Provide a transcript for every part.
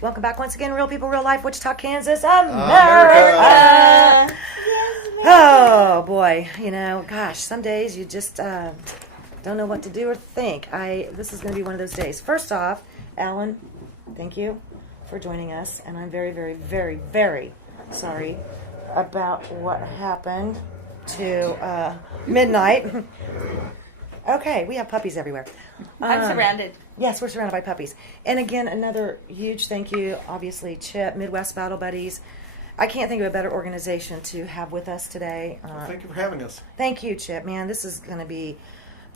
Welcome back once again, Real People, Real Life, Wichita, Kansas, America. Oh, boy. You know, gosh, some days you just don't know what to do or think. This is going to be one of those days. First off, Alan, thank you for joining us. And I'm very, very, very, very sorry about what happened to Midnight. Okay, we have puppies everywhere. I'm surrounded. Yes, we're surrounded by puppies. And again, another huge thank you, obviously, Chip, Midwest Battle Buddies. I can't think of a better organization to have with us today. Thank you for having us. Thank you, Chip. Man, this is going to be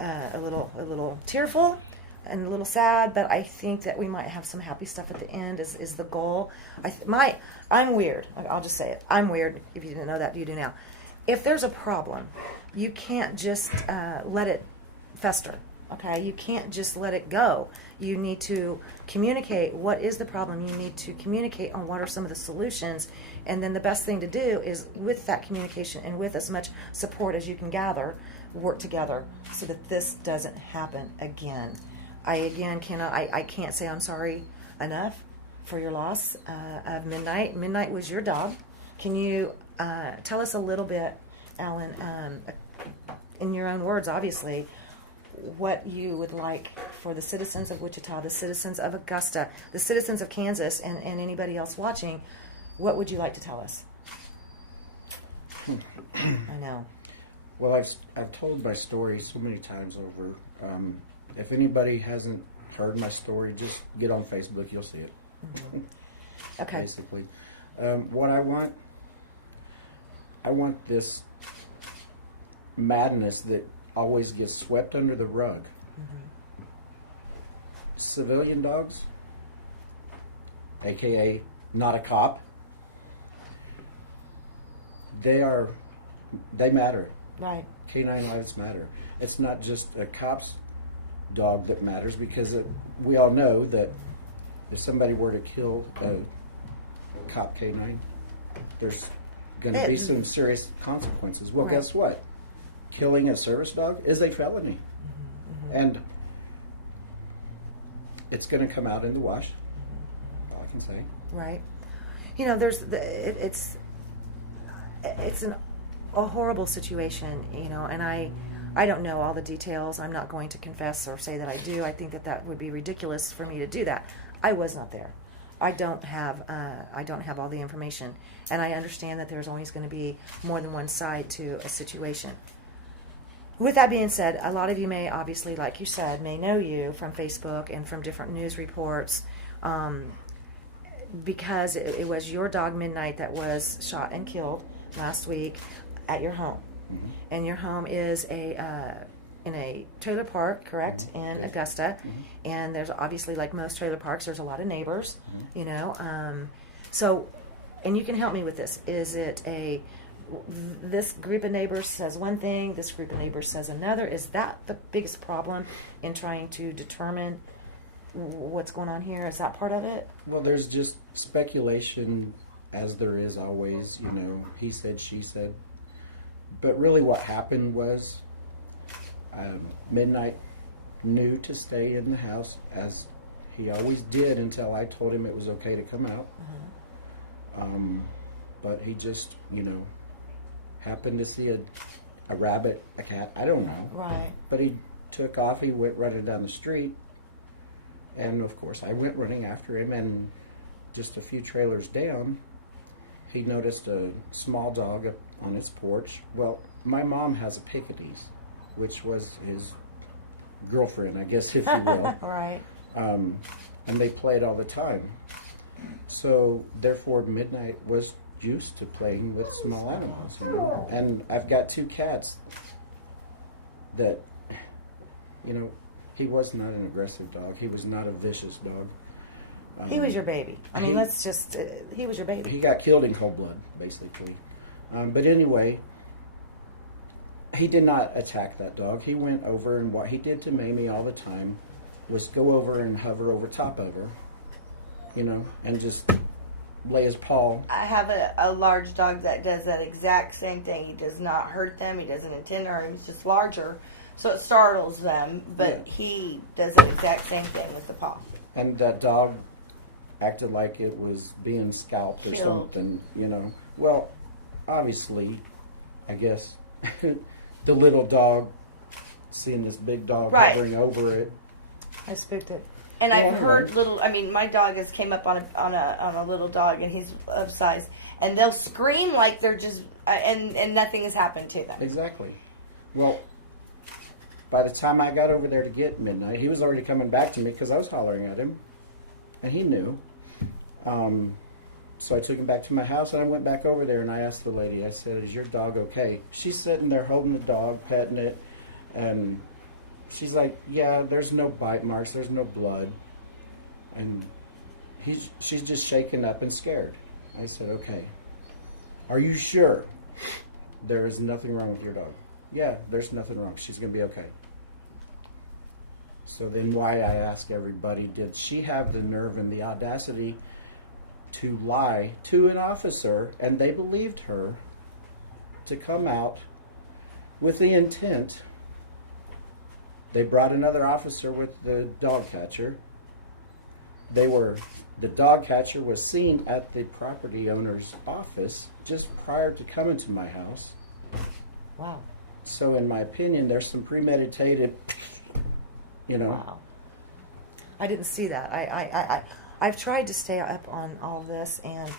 a little tearful and a little sad, but I think that we might have some happy stuff at the end is the goal. I'm weird. I'll just say it. I'm weird. If you didn't know that, you do now. If there's a problem, you can't just let it fester. Okay, you can't just let it go. You need to communicate what is the problem. You need to communicate on what are some of the solutions. And then the best thing to do is, with that communication and with as much support as you can gather, work together so that this doesn't happen again. I can't say I'm sorry enough for your loss of Midnight. Midnight was your dog. Can you tell us a little bit, Alan, in your own words, obviously, what you would like for the citizens of Wichita, the citizens of Augusta, the citizens of Kansas, and anybody else watching, what would you like to tell us? I know. Well, I've told my story so many times over. If anybody hasn't heard my story, just get on Facebook. You'll see it. Mm-hmm. Okay. Basically. What I want this madness that always gets swept under the rug. Mm-hmm. Civilian dogs, aka not a cop, they matter. Right. Canine lives matter. It's not just a cop's dog that matters, because we all know that if somebody were to kill a cop canine, there's going to be some serious consequences. Well, right. Guess what? Killing a service dog is a felony. Mm-hmm. And it's going to come out in the wash. All I can say. Right. You know, it's a horrible situation, you know, and I don't know all the details. I'm not going to confess or say that I do. I think that would be ridiculous for me to do that. I was not there. I don't have all the information, and I understand that there's always going to be more than one side to a situation. With that being said, a lot of you may, obviously, like you said, may know you from Facebook and from different news reports, because it was your dog Midnight that was shot and killed last week at your home. Mm-hmm. And your home is in a trailer park, correct, in Augusta. Mm-hmm. And there's obviously, like most trailer parks, there's a lot of neighbors, mm-hmm. you know. So, and you can help me with this. Is it this group of neighbors says one thing, this group of neighbors says another? Is that the biggest problem in trying to determine what's going on here? Is that part of it? Well, there's just speculation, as there is always, you know, he said, she said. But really what happened was Midnight knew to stay in the house, as he always did, until I told him it was okay to come out. Uh-huh. But he just, you know, happened to see a rabbit, a cat, I don't know. Right. But he took off, he went running down the street, and of course I went running after him, and just a few trailers down, he noticed a small dog up on his porch. Well, my mom has a Pekingese, which was his girlfriend, I guess, if you will. Right. And they played all the time. So, therefore, Midnight was used to playing with small animals, you know. And I've got two cats that, you know, he was not an aggressive dog. He was not a vicious dog. He was your baby. I mean, he was your baby. He got killed in cold blood, basically. But anyway, he did not attack that dog. He went over, and what he did to Mamie all the time was go over and hover over top of her, you know, and just lay his paw. I have a large dog that does that exact same thing. He does not hurt them. He doesn't intend to hurt them. He's just larger, so it startles them. But he does the exact same thing with the paw. And that dog acted like it was being scalped or Killed. something, you know. Well, obviously, I guess the little dog seeing this big dog Right. hovering over it. I spooked it. And I've Yeah. heard little. I mean, my dog has came up on a little dog, and he's of size, and they'll scream like they're just and nothing has happened to them. Exactly. Well, by the time I got over there to get Midnight, he was already coming back to me because I was hollering at him, and he knew. So I took him back to my house, and I went back over there, and I asked the lady, I said, "Is your dog okay?" She's sitting there holding the dog, petting it, and she's like, "Yeah, there's no bite marks, there's no blood." And she's just shaken up and scared. I said, "Okay, are you sure there is nothing wrong with your dog?" "Yeah, there's nothing wrong. She's going to be okay." So then why I ask everybody, did she have the nerve and the audacity to lie to an officer, and they believed her, to come out with the intent? They brought another officer with the dog catcher. The dog catcher was seen at the property owner's office just prior to coming to my house. Wow. So in my opinion, there's some premeditated, you know. Wow. I didn't see that. I've tried to stay up on all of this, and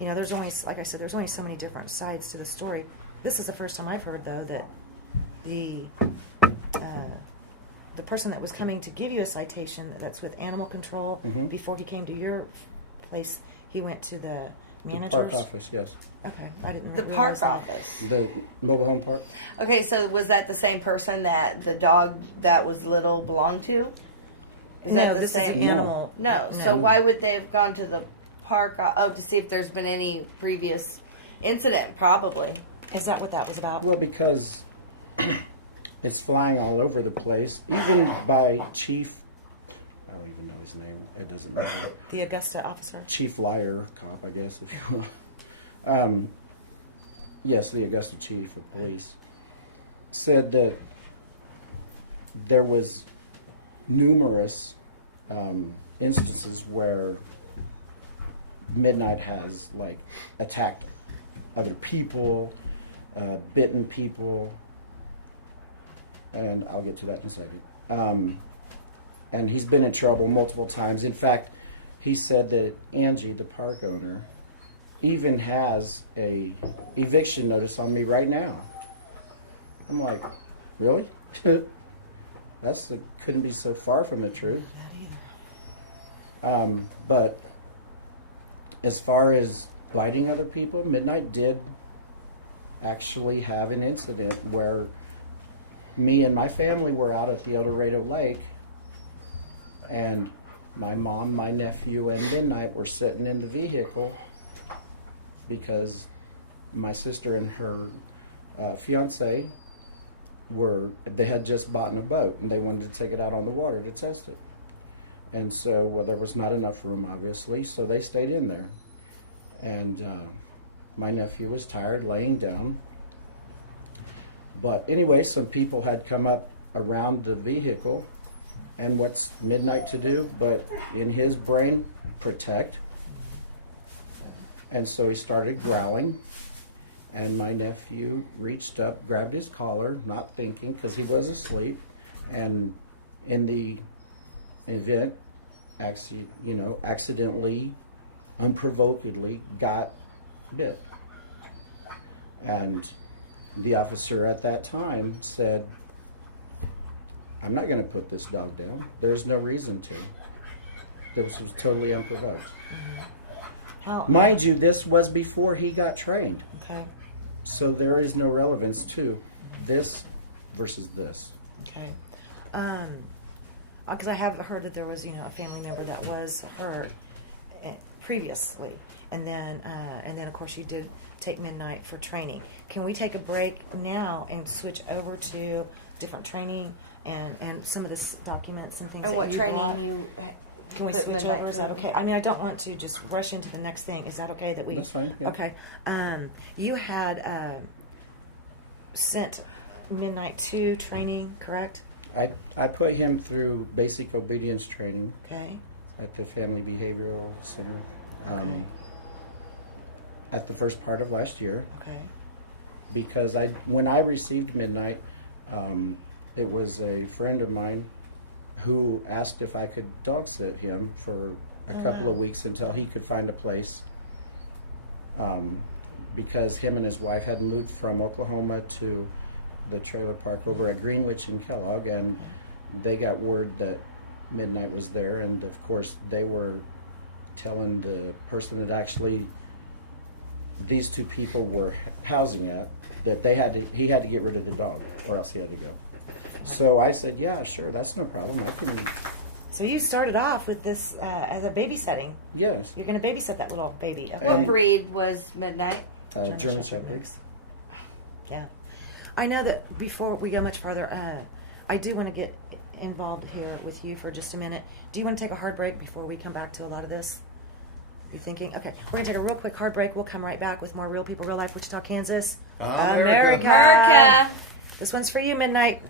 you know, there's only, like I said, there's only so many different sides to the story. This is the first time I've heard, though, that the person that was coming to give you a citation, that's with animal control, Mhm. before he came to your place, he went to the The manager's. park office, yes. Okay, I didn't The realize park that. office. The mobile home park. Okay, so was that the same person that the dog that was little belonged to? Is No, that the this is same? the animal. No. So why would they have gone to the park? Oh, to see if there's been any previous incident, probably. Is that what that was about? Well, because it's flying all over the place, even by Chief. I don't even know his name. It doesn't matter. The Augusta officer. Chief Liar Cop, I guess, if you will. Yes, the Augusta Chief of Police said that there was numerous instances where Midnight has like attacked other people, bitten people, and I'll get to that in a second. And he's been in trouble multiple times. In fact, he said that Angie, the park owner, even has a eviction notice on me right now. I'm like, really? Couldn't be so far from the truth. That either. But as far as biting other people, Midnight did actually have an incident where me and my family were out at the El Dorado Lake, and my mom, my nephew, and Midnight were sitting in the vehicle because my sister and her fiance they had just bought a boat, and they wanted to take it out on the water to test it. And so, well, there was not enough room, obviously, so they stayed in there. And my nephew was tired, laying down. But anyway, some people had come up around the vehicle, and what's Midnight to do? But in his brain, protect. And so he started growling, and my nephew reached up, grabbed his collar, not thinking, because he was asleep, and in the event, accidentally, unprovokedly got bit. And the officer at that time said, "I'm not going to put this dog down. There's no reason to." This was totally unprovoked. How? Mind you, this was before he got trained. Okay. So there is no relevance to this versus this. Okay. Because I have heard that there was, a family member that was hurt previously, and then of course you did take Midnight for training. Can we take a break now and switch over to different training and some of the documents and things And that what you training brought? you? Can we put switch Midnight over? Is that through? okay? I mean, I don't want to just rush into the next thing. Is that okay that we? That's fine. Yeah. Okay. You had sent Midnight to training, correct? I put him through basic obedience training, Okay. at the Family Behavioral Center Okay. at the first part of last year. Okay. Because when I received Midnight, it was a friend of mine who asked if I could dog sit him for a couple of weeks until he could find a place. Because him and his wife had moved from Oklahoma to the trailer park over at Greenwich and Kellogg, and they got word that Midnight was there, and of course they were telling the person that actually these two people were housing at that he had to get rid of the dog or else he had to go. So I said, yeah, sure, that's no problem. I can. So you started off with this as a babysitting. Yes. You're going to babysit that little baby. Okay. What breed was Midnight? German Shepherd. mix. Yeah. I know that before we go much farther, I do want to get involved here with you for just a minute. Do you want to take a hard break before we come back to a lot of this? You thinking? Okay. We're going to take a real quick hard break. We'll come right back with more Real People, Real Life, Wichita, Kansas. America. America. This one's for you, Midnight.